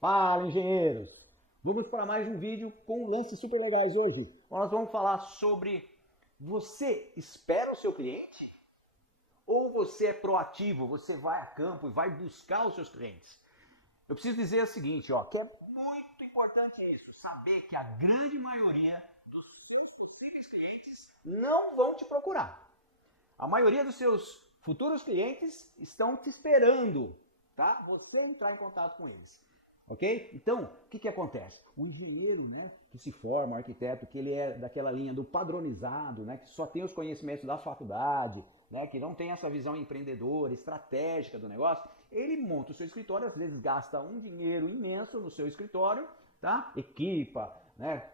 Fala, engenheiros! Vamos para mais um vídeo com lances super legais hoje. Nós vamos falar sobre você espera o seu cliente ou você é proativo, você vai a campo e vai buscar os seus clientes? Eu preciso dizer o seguinte, ó, que é muito importante isso, saber que a grande maioria dos seus possíveis clientes não vão te procurar. A maioria dos seus futuros clientes estão te esperando, tá? Você entrar em contato com eles. Ok? Então, o que acontece? O engenheiro, né, que se forma, o arquiteto, que ele é daquela linha do padronizado, né, que só tem os conhecimentos da faculdade, né, que não tem essa visão empreendedora, estratégica do negócio, ele monta o seu escritório, às vezes gasta um dinheiro imenso no seu escritório, tá? Equipa, né,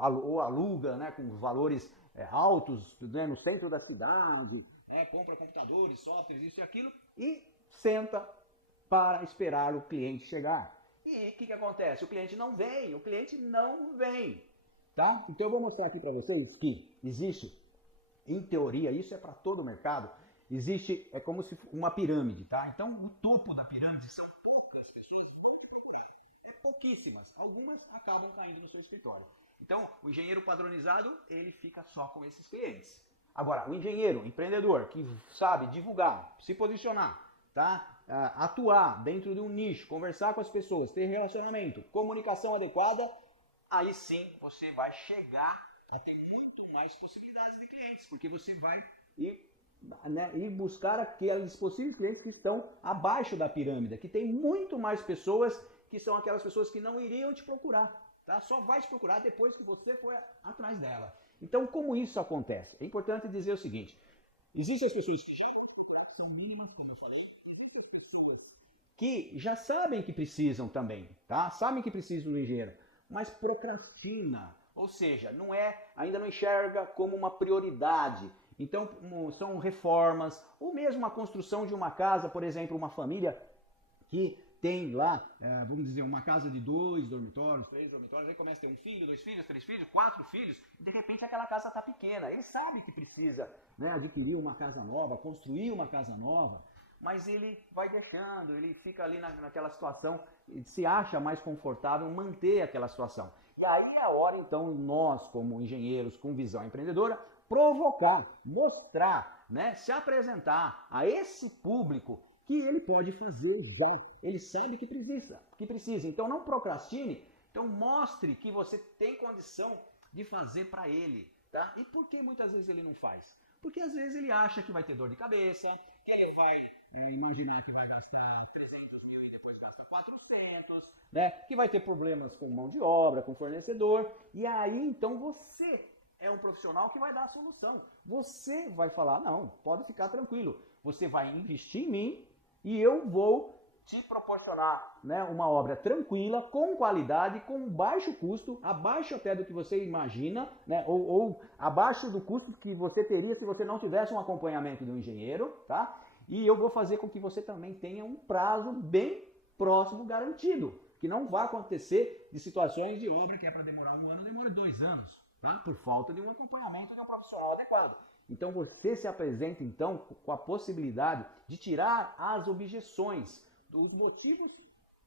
ou aluga, né, com valores altos, né, no centro da cidade, compra computadores, softwares, isso e aquilo, e senta para esperar o cliente chegar. E o que acontece? O cliente não vem, o cliente não vem. Tá? Então eu vou mostrar aqui para vocês que existe, em teoria, isso é para todo o mercado, existe, é como se uma pirâmide, tá? Então o topo da pirâmide são poucas pessoas, pouquíssimas, algumas acabam caindo no seu escritório. Então o engenheiro padronizado, ele fica só com esses clientes. Agora, o engenheiro empreendedor que sabe divulgar, se posicionar, tá? Atuar dentro de um nicho, conversar com as pessoas, ter relacionamento, comunicação adequada, aí sim você vai chegar a ter muito mais possibilidades de clientes, porque você vai ir, né, ir buscar aqueles possíveis clientes que estão abaixo da pirâmide, que tem muito mais pessoas que são aquelas pessoas que não iriam te procurar. Tá? Só vai te procurar depois que você for atrás dela. Então, como isso acontece? É importante dizer o seguinte: existem as pessoas que já são mínimas, como eu falei, existem pessoas que já sabem que precisam também, tá? Sabem que precisam do engenheiro, mas procrastina, ou seja, ainda não enxerga como uma prioridade. Então, são reformas, ou mesmo a construção de uma casa, por exemplo, uma família que tem lá, vamos dizer, uma casa de 2 dormitórios, 3 dormitórios, aí começa a ter um filho, 2 filhos, 3 filhos, 4 filhos, e de repente aquela casa está pequena. Ele sabe que precisa, né, adquirir uma casa nova, construir uma casa nova, mas ele vai deixando, ele fica ali naquela situação, se acha mais confortável manter aquela situação. E aí é a hora, então, nós, como engenheiros com visão empreendedora, provocar, mostrar, né, se apresentar a esse público que ele pode fazer já. Ele sabe que precisa. Então não procrastine, então mostre que você tem condição de fazer para ele, tá? E por que muitas vezes ele não faz? Porque às vezes ele acha que vai ter dor de cabeça, que ele vai imaginar que vai gastar 300 mil e depois gasta 400, né? Que vai ter problemas com mão de obra, com fornecedor, e aí então você é um profissional que vai dar a solução. Você vai falar, não, pode ficar tranquilo, você vai investir em mim e eu vou te proporcionar, né, uma obra tranquila, com qualidade, com baixo custo, abaixo até do que você imagina, né, ou abaixo do custo que você teria se você não tivesse um acompanhamento do engenheiro, tá? E eu vou fazer com que você também tenha um prazo bem próximo garantido, que não vai acontecer de situações de obra que é para demorar 1 ano, demora 2 anos, tá? Por falta de um acompanhamento de um profissional adequado. Então você se apresenta então com a possibilidade de tirar as objeções dos motivos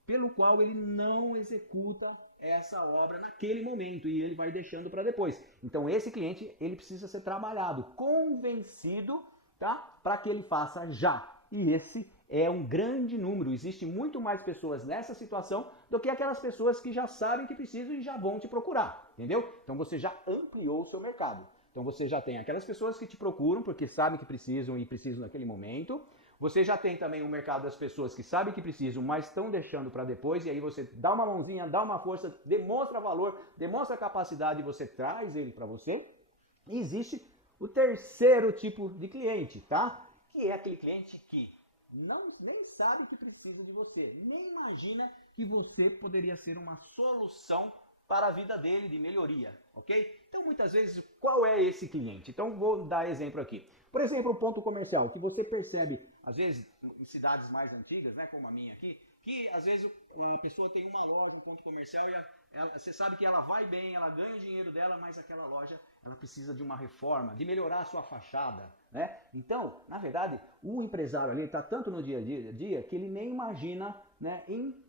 pelo qual ele não executa essa obra naquele momento e ele vai deixando para depois. Então esse cliente ele precisa ser trabalhado, convencido, tá? Para que ele faça já. E esse é um grande número. Existe muito mais pessoas nessa situação do que aquelas pessoas que já sabem que precisam e já vão te procurar, entendeu? Então você já ampliou o seu mercado. Então você já tem aquelas pessoas que te procuram porque sabem que precisam e precisam naquele momento. Você já tem também o mercado das pessoas que sabem que precisam, mas estão deixando para depois, e aí você dá uma mãozinha, dá uma força, demonstra valor, demonstra capacidade e você traz ele para você. E existe o terceiro tipo de cliente, tá? Que é aquele cliente que nem sabe que precisa de você, nem imagina que você poderia ser uma solução para a vida dele de melhoria, ok? Então, muitas vezes, qual é esse cliente? Então, vou dar exemplo aqui. Por exemplo, o ponto comercial, que você percebe, às vezes, em cidades mais antigas, né, como a minha aqui, que às vezes a pessoa tem uma loja, um ponto comercial, e você sabe que ela vai bem, ela ganha o dinheiro dela, mas aquela loja ela precisa de uma reforma, de melhorar a sua fachada, né? Então, na verdade, o empresário ali está tanto no dia a dia que ele nem imagina né,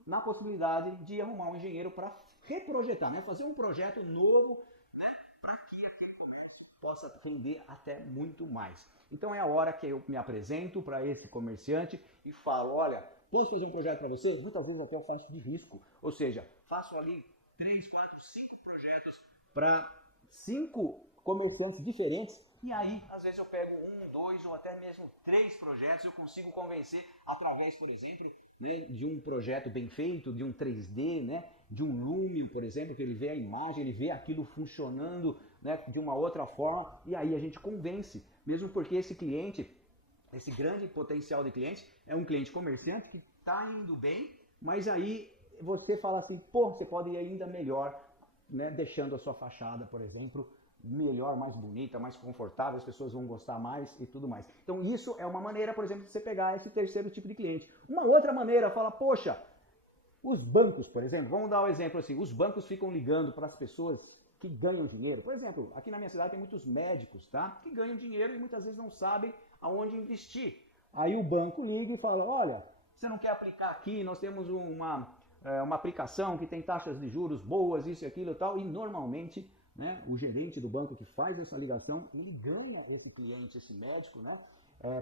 na possibilidade de arrumar um engenheiro para reprojetar, né, fazer um projeto novo, né, para que aquele comércio possa render até muito mais. Então é a hora que eu me apresento para esse comerciante e falo, olha, posso fazer um projeto para você? Mas talvez até eu faça de risco, ou seja, faço ali 3, 4, 5 projetos para 5 comerciantes diferentes, e aí, às vezes eu pego 1, 2 ou até mesmo 3 projetos, eu consigo convencer através, por exemplo, né, de um projeto bem feito, de um 3D, né, de um Lume, por exemplo, que ele vê a imagem, ele vê aquilo funcionando, né, de uma outra forma, e aí a gente convence, mesmo porque esse cliente, esse grande potencial de cliente, é um cliente comerciante que está indo bem, mas aí você fala assim, pô, você pode ir ainda melhor, né, deixando a sua fachada, por exemplo, melhor, mais bonita, mais confortável, as pessoas vão gostar mais e tudo mais. Então isso é uma maneira, por exemplo, de você pegar esse terceiro tipo de cliente. Uma outra maneira, fala, poxa, os bancos, por exemplo, vamos dar um exemplo assim, os bancos ficam ligando para as pessoas que ganham dinheiro. Por exemplo, aqui na minha cidade tem muitos médicos, tá? Que ganham dinheiro e muitas vezes não sabem aonde investir. Aí o banco liga e fala, olha, você não quer aplicar aqui, nós temos uma aplicação que tem taxas de juros boas, isso e aquilo e tal, e normalmente, né, o gerente do banco que faz essa ligação, ele ganha esse cliente, esse médico, né,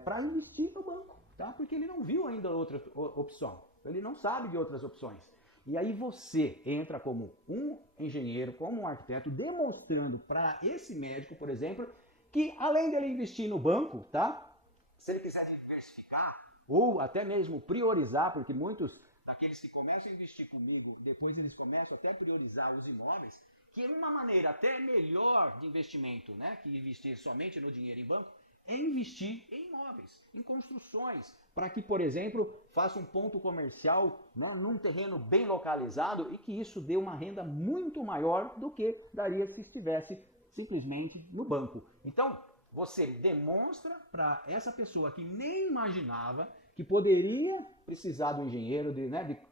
para investir no banco, tá? Porque ele não viu ainda outra opção, ele não sabe de outras opções. E aí você entra como um engenheiro, como um arquiteto, demonstrando para esse médico, por exemplo, que além dele investir no banco, tá? Se ele quiser diversificar ou até mesmo priorizar, porque muitos daqueles que começam a investir comigo, depois eles começam até a priorizar os imóveis, que é uma maneira até melhor de investimento, né, que investir somente no dinheiro em banco, é investir em imóveis, em construções, para que, por exemplo, faça um ponto comercial, né, num terreno bem localizado e que isso dê uma renda muito maior do que daria se estivesse simplesmente no banco. Então, você demonstra para essa pessoa que nem imaginava que poderia precisar do engenheiro,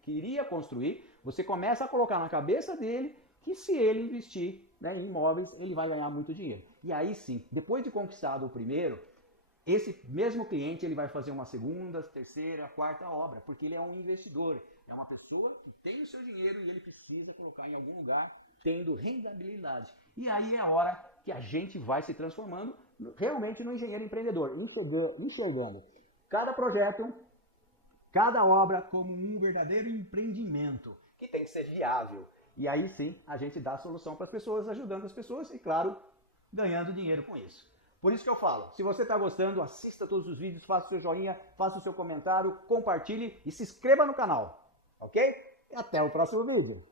que iria construir, você começa a colocar na cabeça dele que se ele investir, né, em imóveis, ele vai ganhar muito dinheiro. E aí sim, depois de conquistado o primeiro, esse mesmo cliente ele vai fazer uma segunda, terceira, quarta obra, porque ele é um investidor, é uma pessoa que tem o seu dinheiro e ele precisa colocar em algum lugar, tendo rentabilidade. E aí é a hora que a gente vai se transformando realmente no engenheiro empreendedor, enxergando cada projeto, cada obra como um verdadeiro empreendimento, que tem que ser viável. E aí sim, a gente dá a solução para as pessoas, ajudando as pessoas e, claro, ganhando dinheiro com isso. Por isso que eu falo, se você está gostando, assista todos os vídeos, faça o seu joinha, faça o seu comentário, compartilhe e se inscreva no canal, ok? E até o próximo vídeo.